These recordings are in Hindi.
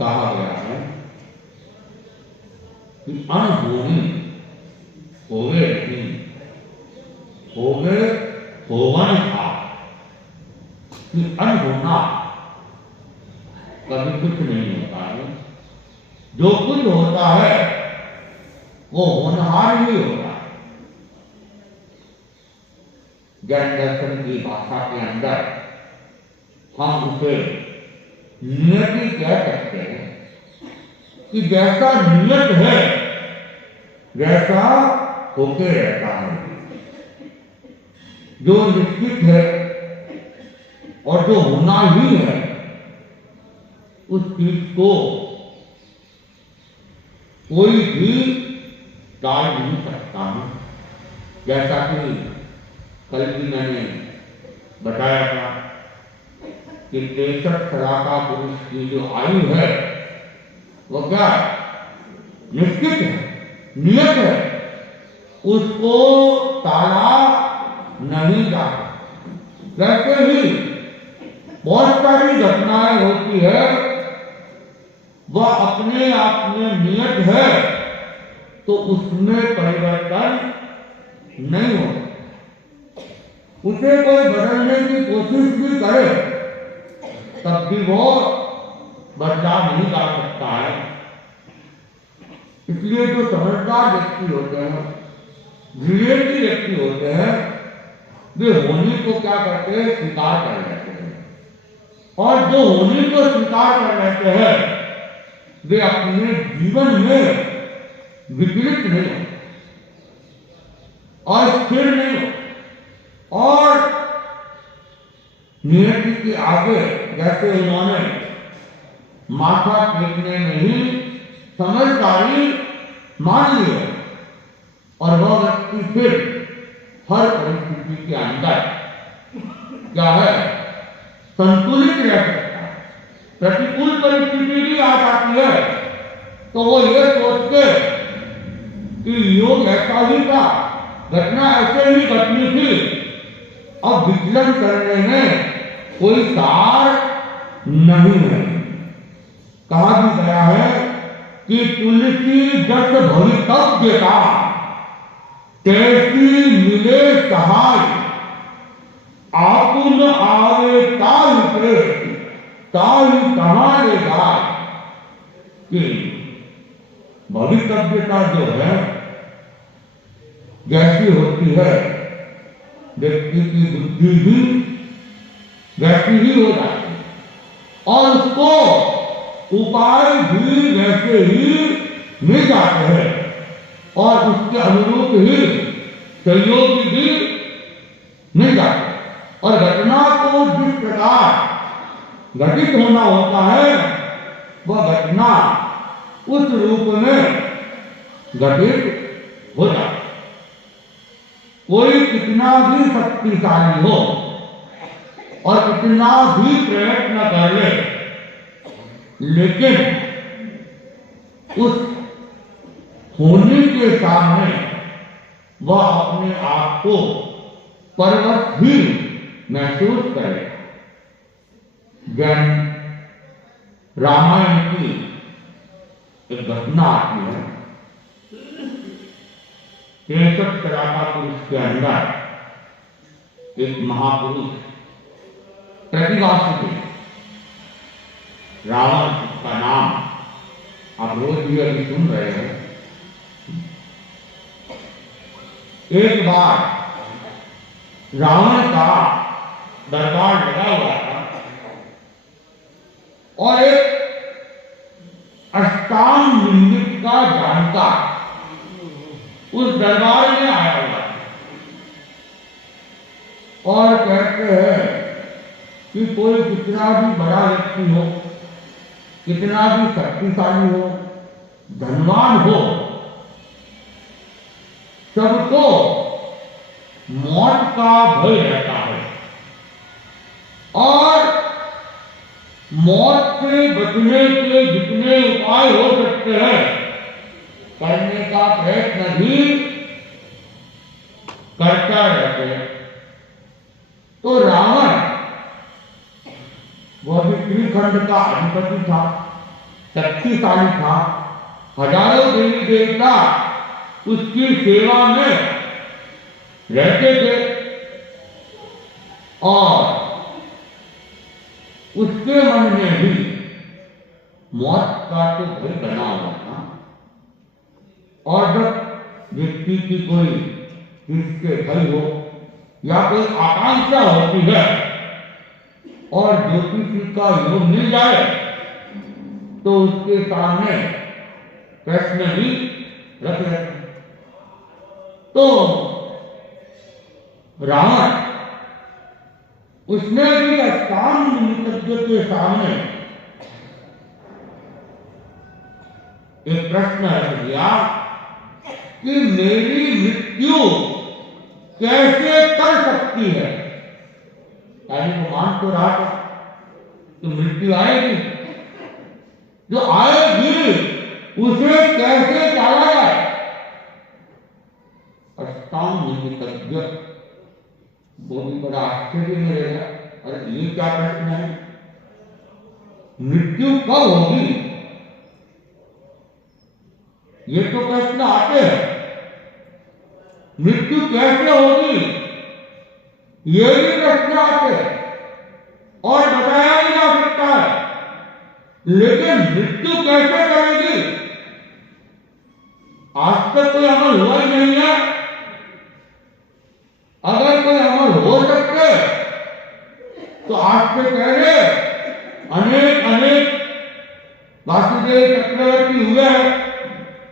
कहा गया है कि अनहोनी होवे नहीं, होवे होवन था, कि अनहोना कभी कुछ नहीं होता है। जो कुछ होता है वो होनहार ही होता है। ज्ञान दर्शन की भाषा के अंदर हम उसे नियति कह सकते हैं कि जैसा नियत है वैसा होके रहता है। जो निश्चित है और जो होना ही है उस चीज को कोई भी टाल नहीं सकता है। जैसा कि कल भी मैंने बताया था कि 63 साल का पुरुष की जो आयु है वो क्या निश्चित है, नियत है, उसको टाला नहीं जा सकता। वैसे ही बहुत सारी घटनाएं होती है वह अपने आप में नियत है तो उसमें परिवर्तन नहीं होता। उसे कोई बदलने की कोशिश भी करे तब भी वो बदलाव नहीं ला सकता है। इसलिए जो समझदार व्यक्ति होते हैं, विवेकी व्यक्ति होते हैं, वे होने को क्या करते हैं, स्वीकार कर लेते हैं। और जो होने को स्वीकार कर लेते हैं वे अपने जीवन में विचलित नहीं होते और स्थिर नहीं होते और नियति के आगे जैसे उन्होंने माथा टेकने में ही समझदारी मान ली है और वह व्यक्ति फिर हर परिस्थिति के अंदर क्या है, संतुलित रह सकता है। प्रतिकूल परिस्थिति भी आ जाती है तो वो ये सोच के कि योग ऐसा ही था, घटना ऐसे ही घटनी थी, अब विचलन करने में कोई सार नहीं है। कहा भी गया है कि तुलसी जस भवितव्यता कैसी मिले सहाय, आपुन आवे ताल पे ताल कहां ले जाए। कि भवितव्यता जो है जैसी होती है व्यक्ति की बुद्धि भी वैसी ही हो जाती है और उसको उपाय भी वैसे ही मिल जाते हैं और उसके अनुरूप ही सहयोग भी मिल जाते हैं। और घटना को जिस प्रकार घटित होना होता है वह घटना उस रूप में घटित हो जाती है। कोई कितना भी शक्तिशाली हो और कितना भी प्रयत्न कर ले, लेकिन उस होने के सामने वह अपने आप को पर्वत ही महसूस करे। ज्ञान रामायण की एक घटना आती है। 63 का पुरुष के अंदर एक महापुरुष प्रतिवासी थे, रावण का नाम आप रोज भी अभी सुन रहे हैं। एक बार रावण का दरबार लगा हुआ था और एक अष्टांग निंदित का जानकार उस दरबार में आया हुआ और कहते हैं कि कोई कितना भी बड़ा व्यक्ति हो, कितना भी शक्तिशाली हो, धनवान हो, सबको मौत का भय रहता है और मौत से बचने के जितने उपाय हो सकते हैं करने का प्रयत्न भी करता रहते हैं। तो रावण वह भी त्रिखंड का अधिपति था शक्तिशाली था, हजारों देवी देवता उसकी सेवा में रहते थे और उसके मन में भी मौत का तो भय बना हुआ था। और जब व्यक्ति की कोई जिसके भय हो या कोई आकांक्षा होती है और ज्योतिषी का योग मिल जाए तो उसके सामने प्रश्न भी रख लेते हैं। तो रावण उसने भी अष्टांग निमित्तज्ञ के सामने एक प्रश्न रख दिया कि मेरी मृत्यु कैसे कर सकती है। यानी वो मान तो रहा था कि मृत्यु आएगी, जो आएगी उसे कैसे टाला जाए। अष्टांग निमित्तज्ञ वो भी बड़ा आश्चर्य में रहेगा, अरे ये क्या प्रश्न है, मृत्यु कब होगी, ये तो प्रश्न आते हैं। मृत्यु कैसे होगी ये भी प्रश्न आते हैं और बताया नहीं जा सकता है। लेकिन मृत्यु कैसे करेगी, आज तक कोई अमल हुआ ही नहीं है। अगर कोई अमल हो सकते तो आज से पहले अनेक अनेक वासुदेव चक्रवर्ती हुए हैं,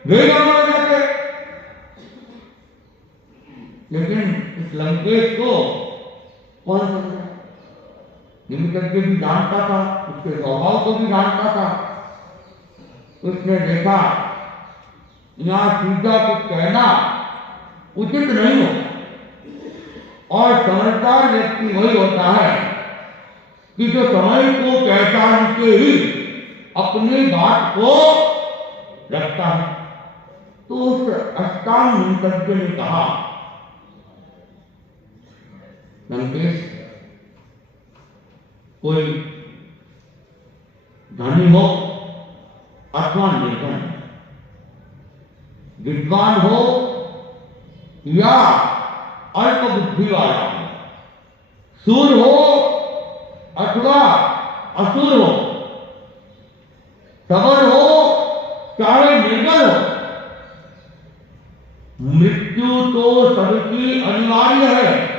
वे अमल हो जाते। लेकिन इस लंकेश को कौन समझा। निमित्तज्ञ भी जानता था, उसके स्वभाव को भी जानता था। उसने देखा यहां सीधा कुछ कहना उचित नहीं होता और समझदार व्यक्ति वही होता है कि जो समय को पहचान के ही अपनी बात को रखता है। तो उस अष्टांग निमित्तज्ञ ने कहा, लंकेश, कोई धनी हो अथवा निर्धन, विद्वान हो या अल्प बुद्धि वाला, सूर हो अथवा असुर हो, सबल हो चाहे निर्बल हो, मृत्यु तो सबकी अनिवार्य है।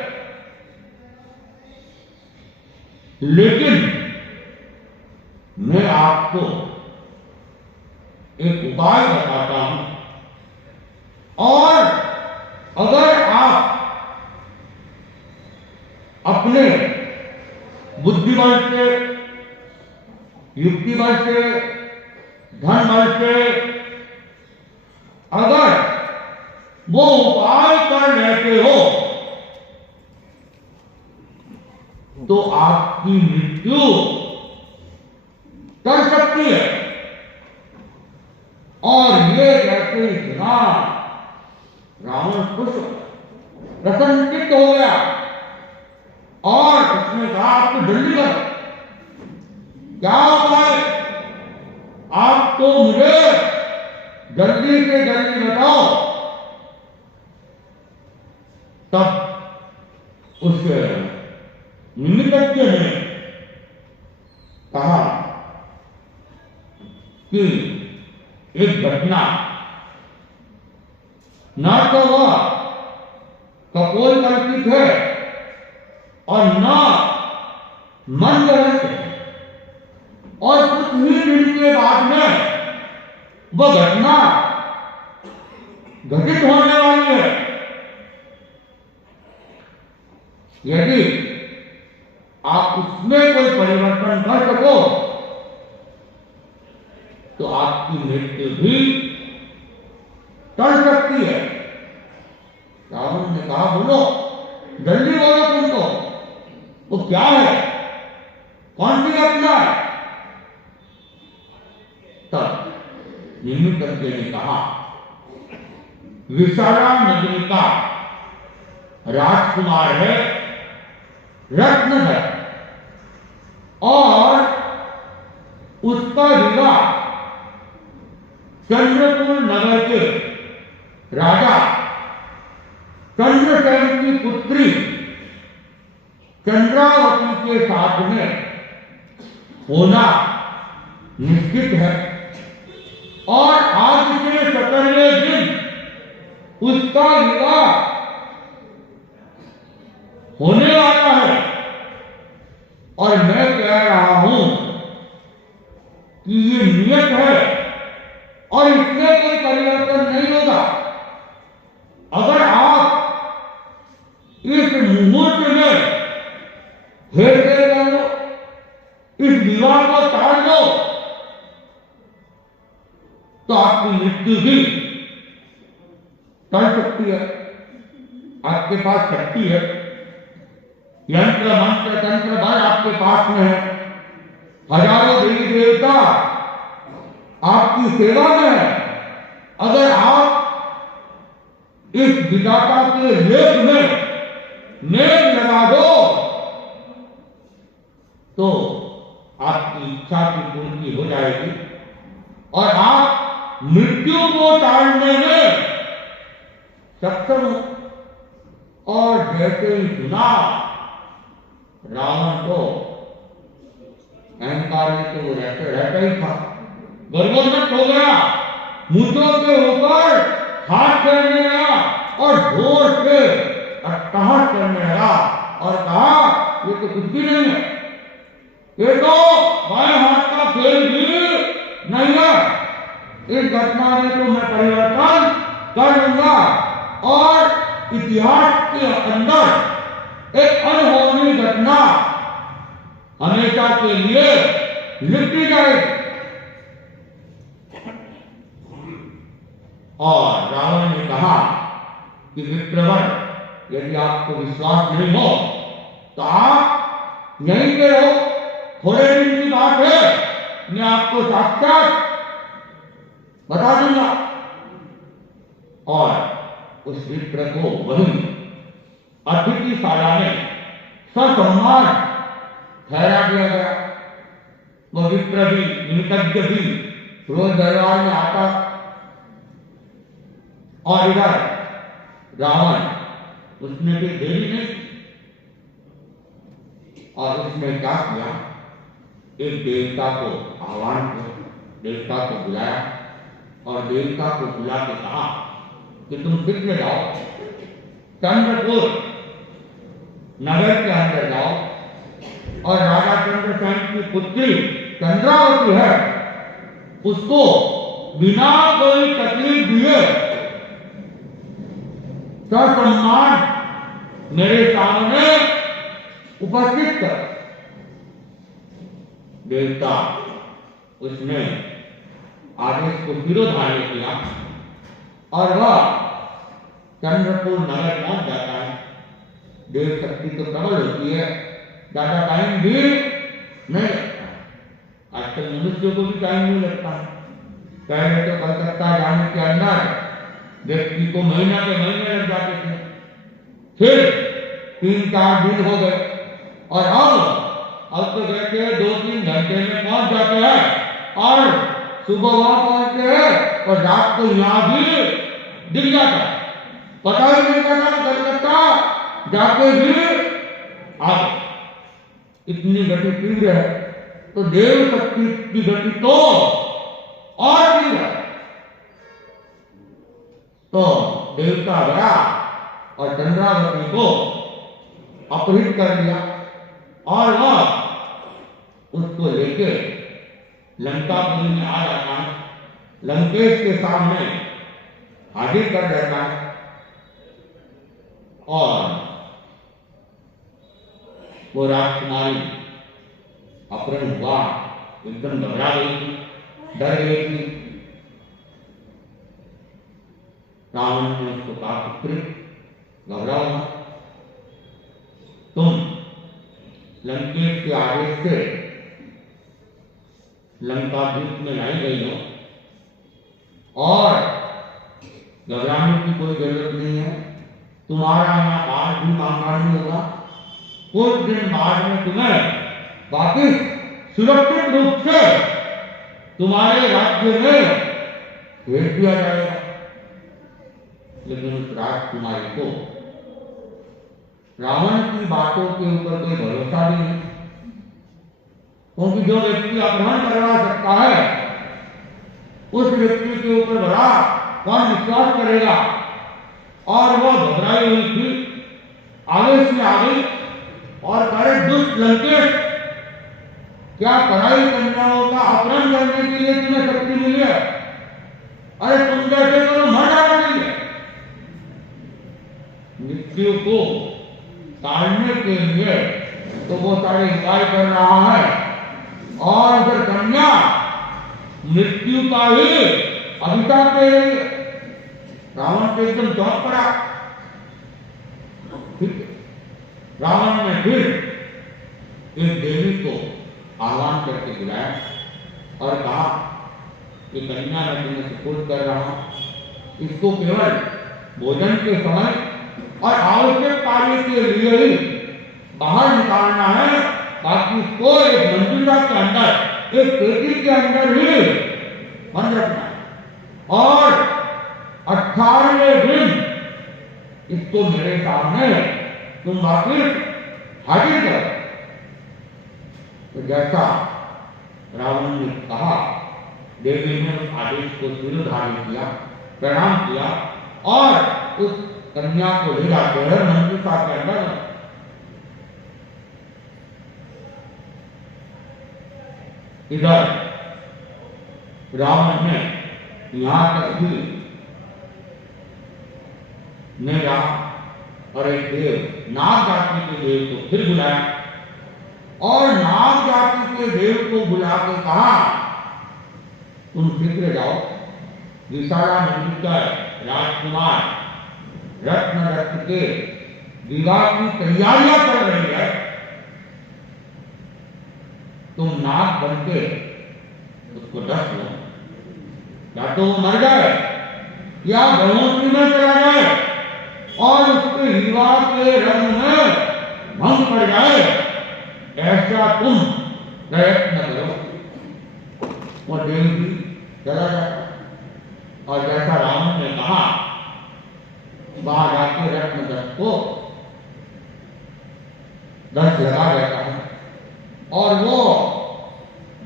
लेकिन मैं आपको एक उपाय बताता हूं और अगर आप अपने बुद्धि बल से, युक्ति बल से, धन बल से अगर वो उपाय कर लेते हो तो आपकी मृत्यु कर सकती है। और ये जैसे सुना रावण खुश प्रसन्नचित्त हो गया और उसने कहा, आपको जल्दी करो, क्या उपाय, आप तो मुझे जल्दी से जल्दी बताओ। तब उस निमित्तज्ञ ने कहा कि एक घटना, न तो वह कपोल कल्पित है और न मन गलत है, और कुछ ही दिन के बाद में वह घटना घटित होने वाली है। यदि आप उसमें कोई परिवर्तन कर सको तो आपकी मृत्यु भी टल सकती है। रावण ने कहा, बोलो, जल्दी बोलो, तुमको वो क्या है, कौन सी घटना है। तब निमित्तज्ञ ने कहा, विशाला नगरी का राजकुमार है रत्नधर और उसका विवाह चंद्रपुर नगर के राजा चंद्रसेन की पुत्री चंद्रावती के साथ में होना निश्चित है और आज के 17वें दिन उसका विवाह होने वाला है। और मैं कह रहा हूं कि ये नियत है और इसमें कोई परिवर्तन नहीं होगा। अगर आप इस मुहूर्त में हेरफेर कर लो, इस विवाह को टाल दो, तो आपकी मृत्यु भी टल सकती है। आपके पास शक्ति है, यंत्र मंत्र तंत्र बल आपके पास में है, हजारों देवी देवता आपकी सेवा में है। अगर आप इस विधाता के लेख में नेम लगा दो तो आपकी इच्छा की पूर्ति हो जाएगी और आप मृत्यु को टालने में सक्षम हो। और जैसे ही सुना, रावण को अहंकार में तो रहता ही था, गर्वोन्नत हो गया, मुद्दों के ऊपर हाथ करने लगा और जोर से अट्टहास करने लगा और कहा ये तो कुछ भी नहीं है, ये तो बाएं हाथ का खेल भी नहीं है। इस घटना में तो मैं परिवर्तन कर लूंगा और इतिहास के अंदर एक अनहोनी घटना हमेशा के लिए लिखी जाएगी। और रावण ने कहा कि विप्रवर, यदि आपको विश्वास नहीं हो तो आप यहीं पे रहो, थोड़े दिन की बात है, मैं आपको साक्षात बता दूंगा। और उस विप्र को वही अतिथिशाला में ससम्मान ठहरा दिया गया। वह विप्र भी, निमित्तज्ञ भी रोज दरबार में आता और इधर रावण, उसने भी देरी नहीं और उसने क्या किया, एक देवता को आह्वान किया, देवता को बुलाया और देवता को बुला के कहा कि तुम फिर जाओ, चंद्रपुर नगर के अंदर जाओ और राजा चंद्रसेन की पुत्री चंद्रावती है, उसको बिना कोई तकलीफ दिए ससम्मान मेरे सामने उपस्थित कर। देवता उसने आदेश को विरोधार्य किया और वह चंद्रपुर नगर पहुंच जाता है। देव शक्ति तो प्रबल होती है, ज्यादा टाइम भी नहीं लगता। आजकल मनुष्यों को भी टाइम नहीं लगता है। पहले तो कलकत्ता जाने के अंदर व्यक्ति को महीना के महीने लग जाते थे, फिर 3-4 दिन हो गए और अब तो कहते हैं 2-3 घंटे में पहुंच जाते हैं और सुबह वहां पहुंचते हैं और रात को यहां भी दिख जाता है। पता ही नहीं चलता कलकत्ता जाके भी आ इतनी गति तीव्र है। तो देव शक्ति की गति तो और तीव्र है। तो देवता गया और चंद्रावती को अपहृत कर लिया और वह उसको लेके लंकापुरी में आ जाता है, लंकेश के सामने हाजिर कर देता है और वो राजकुमारी अपहरण हुआ, एकदम घबरा गई थी, डर गई थी। रावण ने उसको कहा, पुत्री घबराओ मत, तुम लंकेश के आदेश से लंका द्वीप में लाई गई हो और घबराने की कोई जरूरत नहीं है। तुम्हारा यहाँ बाढ़ भी मांगा नहीं होगा, कुछ दिन बाद में तुम्हें वापिस सुरक्षित रूप से तुम्हारे राज्य में भेज दिया जाएगा। लेकिन उस राजकुमारी को रावण की बातों के ऊपर कोई भरोसा भी नहीं, क्योंकि जो व्यक्ति अपहरण करवा सकता है उस व्यक्ति के ऊपर भला कौन विश्वास करेगा। और वो घबराई हुई थी, आवेश में आ गई और कहे, दुष्ट लंकेश, क्या पढ़ाई कन्याओं का अपहरण करने के लिए तुम्हें शक्ति मिली है? अरे तुम जैसे तो मर जाना चाहिए। मृत्यु को टालने के लिए तो वो सारे उपाय कर रहा है, और उधर कन्या मृत्यु का ही अभिशाप दे रही है। रावण तो एकदम चौंक पड़ा। रावण ने फिर एक देवी को आह्वान करके बुलाया और कहा कि कन्या मैं तुम्हें सुपुर्द कर रहा हूं, इसको केवल भोजन के समय और आवश्यक कार्य के लिए ही बाहर निकालना है, बाकी इसको एक मंजिला के अंदर, एक पेटी के अंदर ही बंद रखना है और 18वें दिन इसको मेरे सामने तुम वापिस हाजिर करो। तो जैसा रावण ने कहा, देवी ने उस आदेश को शिरोधार्य किया, प्रणाम किया और उस कन्या को ले जाते हैं मंजुषा के अंदर। इधर रावण ने यहां तक भी नहीं रहा और एक देव, नाग जाति के देव को फिर बुलाया और नाग जाति के देव को बुला के कहा, तुम शीघ्र जाओ, विशाला मंदिर का राजकुमार रत्न रत्न के विवाह की तैयारियां कर रही है, तुम नाग बनके उसको डस लो, या तो वो मर जाए या बेहोशी में चला जाए और उसके विवाह के रंग में भंग पड़ जाए, ऐसा तुम प्रयत्न करो। वो देव भी चला जाता और जैसा रावण ने कहा, बाहर आके रत्न दस को दस लगा देता है और वो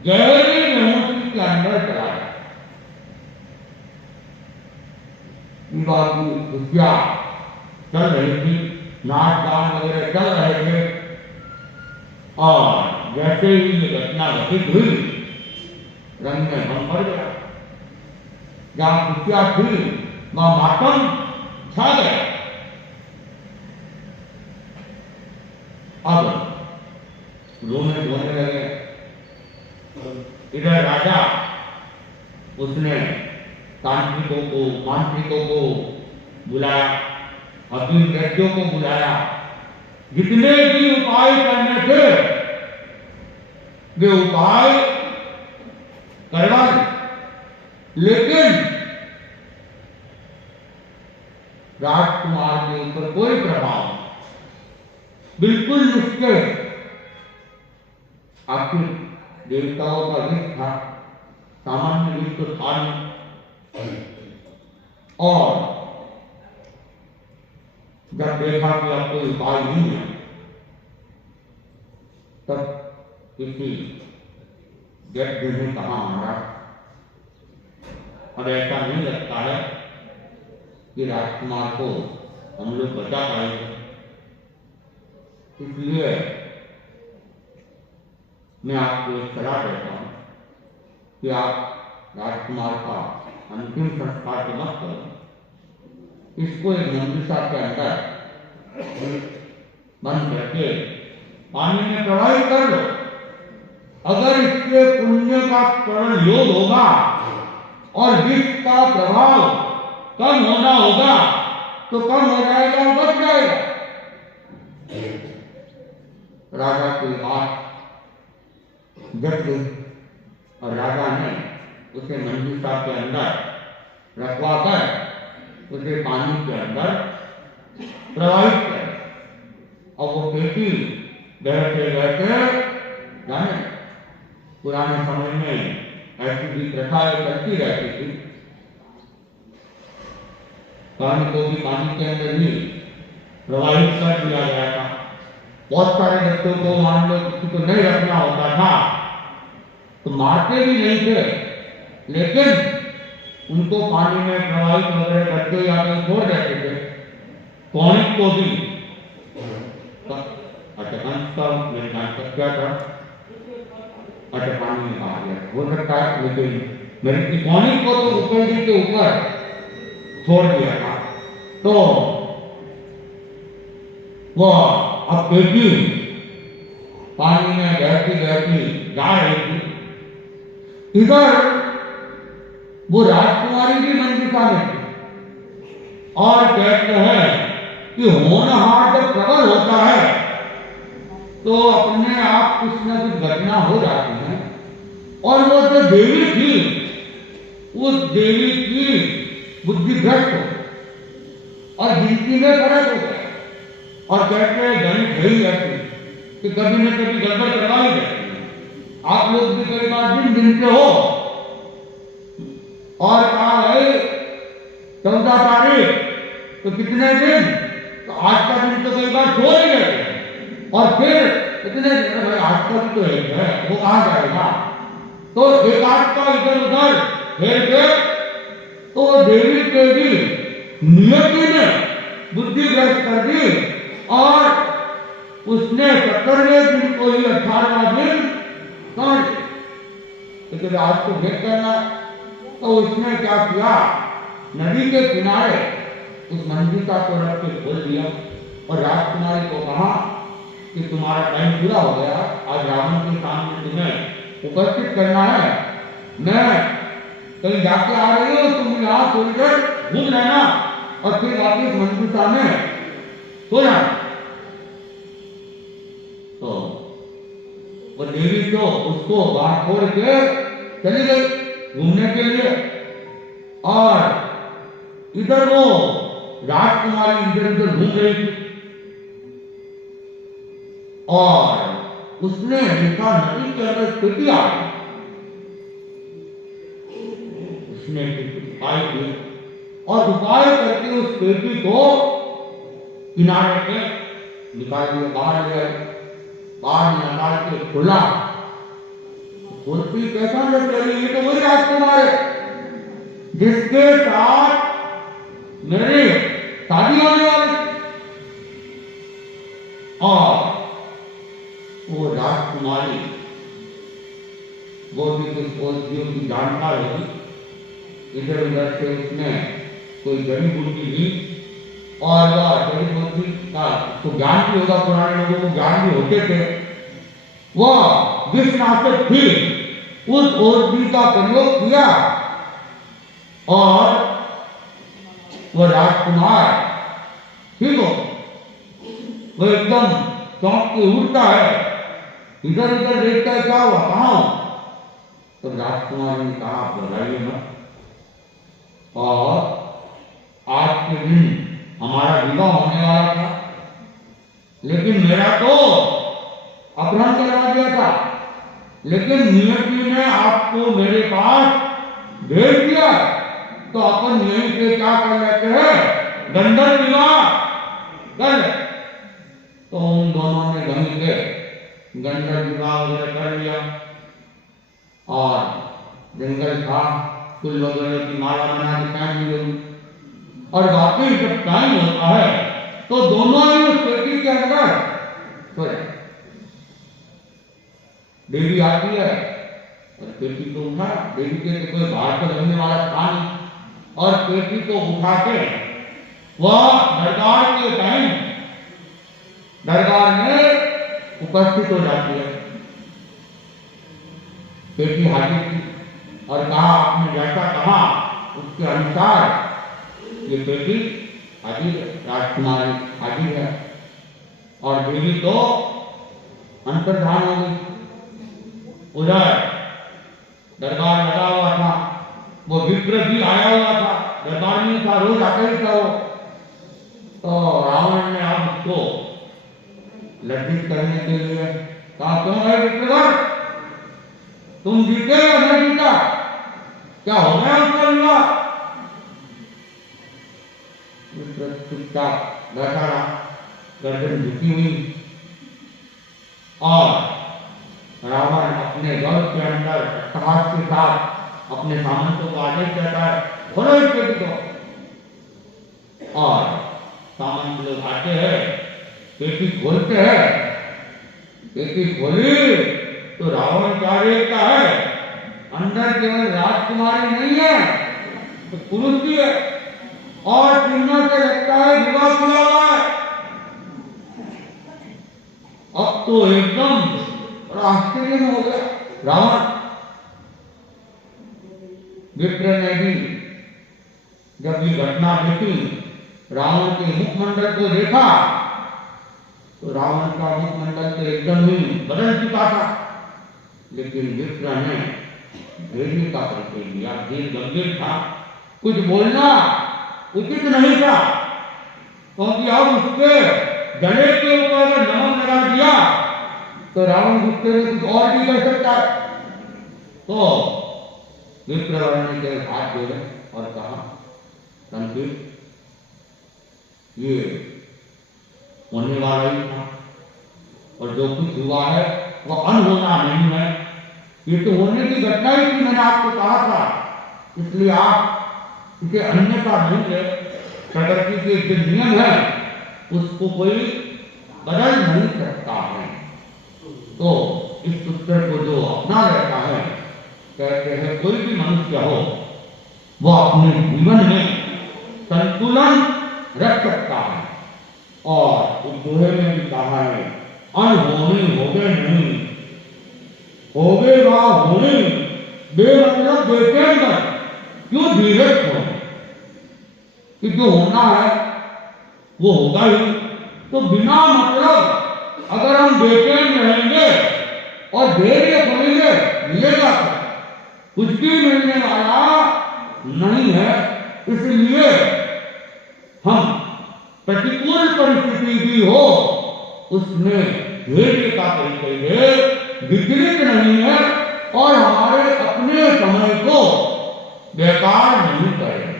गहरी बेहोशी के अंदर चला जाता। विवाह की खुशियां चल रही थी, नाच गान वगैरह चल रहे थे और जैसे ही ये घटना घटित हुई, रंग में भंग पड़ गया। जहां खुशियां थी वहां मातम छा गया। अब रोने धोने लगे। इधर राजा उसने तांत्रिकों को, मांत्रिकों को बुलाया, हकीम वैद्यों को बुलाया, जितने भी उपाय करने थे वे उपाय करवा दिए, लेकिन राजकुमार के ऊपर कोई प्रभाव, बिल्कुल निश्चय। आखिर देवताओं का विष था, सामान्य विष तो था नहीं। और जब देखा कि अब कोई उपाय नहीं है, तब किसी व्यक्ति ने कहा, महाराज अब ऐसा नहीं लगता है कि राजकुमार को हम लोग बचा पाएंगे, इसलिए मैं आपको एक सलाह देता हूं कि आप राजकुमार का अंतिम संस्कार तो मत करो, इसको एक मंजुषा के अंदर बंद करके पानी में प्रवाहित कर लो। अगर इसके पुण्य का प्रबल योग होगा और विष का प्रभाव कम होना होगा तो कम हो जाएगा, बच जाएगा। राजा की बात जग गई और राजा ने उसे मंजुषा के अंदर रखवा कर उसे पानी के अंदर प्रवाहित कर, और वो पेटी बहते बहते जाने। पुराने समय में ऐसी भी प्रथाएं चलती रहती थी पानी को भी पानी के अंदर ही प्रवाहित कर दिया गया था। बहुत सारे बच्चों को मान लो किसी को नहीं रखना होता था तो मारते भी नहीं थे, लेकिन उनको पानी में प्रवाहित वगैरह करके या तो छोड़ देते थे। कौनिक को भी अच्छा अंत का मेरे ध्यान तक क्या था, अच्छा पानी में आ गया हो सकता है, लेकिन मेरे कौनिक को तो ऊपर जी के ऊपर छोड़ दिया था। तो वह अब बेटी पानी में बहती बहती जा रही थी। इधर वो राजकुमारी भी मंदिता में थी और कहते हैं कि होनहार जब प्रबल होता है तो अपने आप कुछ न कुछ घटना हो जाती है। और वो जो देवी थी उस देवी की बुद्धि भ्रष्ट हो और गिनती में फर्क हो गया। और कहते हैं गणित यही ऐसी कि कभी न कभी गड़बड़ करवा ही जाती है। आप लोग भी कई बार दिन गिनते हो और कहा है 14 तारीख तो कितने दिन, तो आज का दिन तो कई बार छोड़ ही गए और फिर कितने दिन भाई आज का भी तो एक है, वो कहाँ जाएगा। तो एक आध का इधर उधर फेर के तो देवी के भी नियति ने बुद्धि भ्रष्ट कर दी और उसने 17वें दिन को ही 18वां दिन समझ, लेकिन आज को भेंट करना। तो उसने क्या किया, नदी के किनारे उस मंदिता को रख के खोल दिया और राजकुमारी को कहा कि तुम्हारा टाइम पूरा हो गया, आज रावण के सामने तुम्हें उपस्थित करना है, मैं कहीं जाके आ रही हूँ, तुम यहाँ थोड़ी देर घूम लेना और फिर वापिस मंदिता में सो जाना। तो वो देवी तो उसको बाहर छोड़ के चली गई घूमने के लिए और इधर वो राजकुमारी इधर उधर घूम रही थी और उसने देखा नदी के अंदर स्थिति आ गई। उसने उपाय किया और उपाय करके उस पेटी को किनारे पे निकाल दिया, बाहर ले आए। बाहर निकाल के खुला, खुलती कैसा लग रही, ये तो वही राजकुमार है जिसके साथ मेरी शादी होने वाली। और वो राजकुमारी वो भी कुछ औषधियों की जानकार होगी, इधर उधर से उसने कोई जड़ी बूटी ली और वह जड़ी बूटी का तो ज्ञान भी होगा, पुराने लोगों को ज्ञान भी होते थे। वह विषनाशक थी, उस औषधि का प्रयोग किया और वह राजकुमार ठीक हो, वो एकदम चौंक के उठता है, इधर उधर देखता है क्या हुआ, कहाँ हो। तो राजकुमार ने कहा आप बताइए मत, और आज के दिन हमारा विवाह होने वाला था, लेकिन मेरा तो अपहरण करवा दिया था, लेकिन नियति ने आपको मेरे पास भेज दिया, तो अपन यहीं पे क्या कर लेते हैं, गंधर्व विवाह कर। तो उन दोनों ने जमीन के गंधर्व विवाह वगैरह कर लिया और जंगल था, फूल वगैरह की माला बना के पहन ली। और वाकई जब टाइम होता है तो दोनों ही उस पेटी के अंदर सो जाए। देवी आती है और पेटी को उठा, देवी के कोई बाहर को लगने वाला था नहीं, और पेटी को उठा के वह दरबार के टाइम दरबार में उपस्थित हो जाती है। पेटी हाजिर थी और कहा आपने जैसा कहा उसके अनुसार ये पेटी हाजिर है, राजकुमारी हाजिर है। और देवी तो अंतर्धान हो गई। उधर दरबार लगा हुआ था, वो विप्र भी आया हुआ था, दरबार में था, रोज आता ही था वो। तो रावण ने अब उसको लज्जित करने के लिए कहा क्यों है विप्रवर, तुम जीते या नहीं जीता, क्या हो गया उसका विवाह। विप्र चुपचाप बैठा रहा, गर्दन झुकी हुई, और रावण अपने गढ़ के अंदर साहस के साथ अपने सामंतों को आदेश देता है, खोलो इस पेटी को। और सामंत लोग आते हैं, पेटी खोलते हैं। पेटी खोली तो रावण क्या देखता है, अंदर केवल राजकुमारी नहीं है, तो पुरुष भी है, और चिन्हों से लगता है विवाह खुला हुआ है। अब तो एकदम आश्चर्य में हो गया रावण। विप्र ने भी जब ये घटना देखी, रावण के मुखमंडल को देखा, तो रावण का मुखमंडल तो एकदम ही बदल चुका था। लेकिन विप्र ने धैर्य का परिचय दिया, धीर गंभीर था, कुछ बोलना उचित नहीं था, क्योंकि अब उसके गले के ऊपर नमक लगा दिया तो रावण गुस्से में कुछ और भी कर सकता है। तो विप्र ने के हाथ जोड़े और कहा, संकेत ये होने वाला ही था, और जो कुछ हुआ है वो अनहोना नहीं है, ये तो होने की घटना ही थी, मैंने आपको कहा था, इसलिए आप इसे अन्यथा नहीं ले। प्रकृति के जो नियम है उसको कोई बदल नहीं सकता है। तो इस सूत्र को जो अपना रहता है, कहते हैं कोई भी मनुष्य हो वो अपने जीवन में संतुलन रख सकता है। और उस दोहे में भी कहा है, अनहोनी होगे नहीं, होगे वा होनी, बेमतलब देखेंगे क्यों धीरे हो, कि जो होना है वो होगा ही। तो बिना मतलब अगर हम बेचैन रहेंगे और धैर्य करेंगे, मिलेगा कुछ भी मिलने वाला नहीं है। इसलिए हम प्रतिकूल परिस्थिति भी हो उसमें धैर्य का परिचय है, विचलित नहीं है, और हमारे अपने समय को बेकार नहीं करें।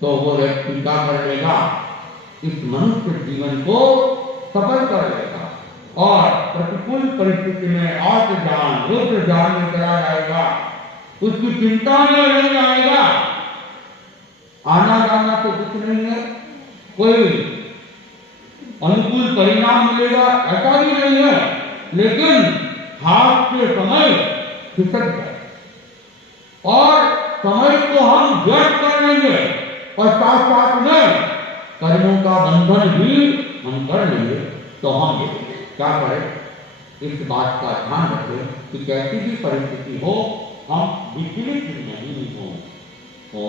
तो वो व्यक्ति क्या कर लेगा, इस मनुष्य जीवन को सफल कर लेगा, और प्रतिकूल परिस्थिति में आत्म ज्ञान रुद्र ज्ञान में चला जाएगा, उसकी चिंता में नहीं आएगा। आना जाना तो कुछ नहीं है, कोई अनुकूल परिणाम मिलेगा ऐसा भी नहीं है, लेकिन हाथ के समय खिसक जाए, और समय को हम व्यर्थ कर लेंगे, और साथ साथ में कर्मों का बंधन भी हम कर लेंगे। तो हम क्या करें, इस बात का ध्यान रखें कि कैसी भी परिस्थिति हो हम विचलित नहीं हो।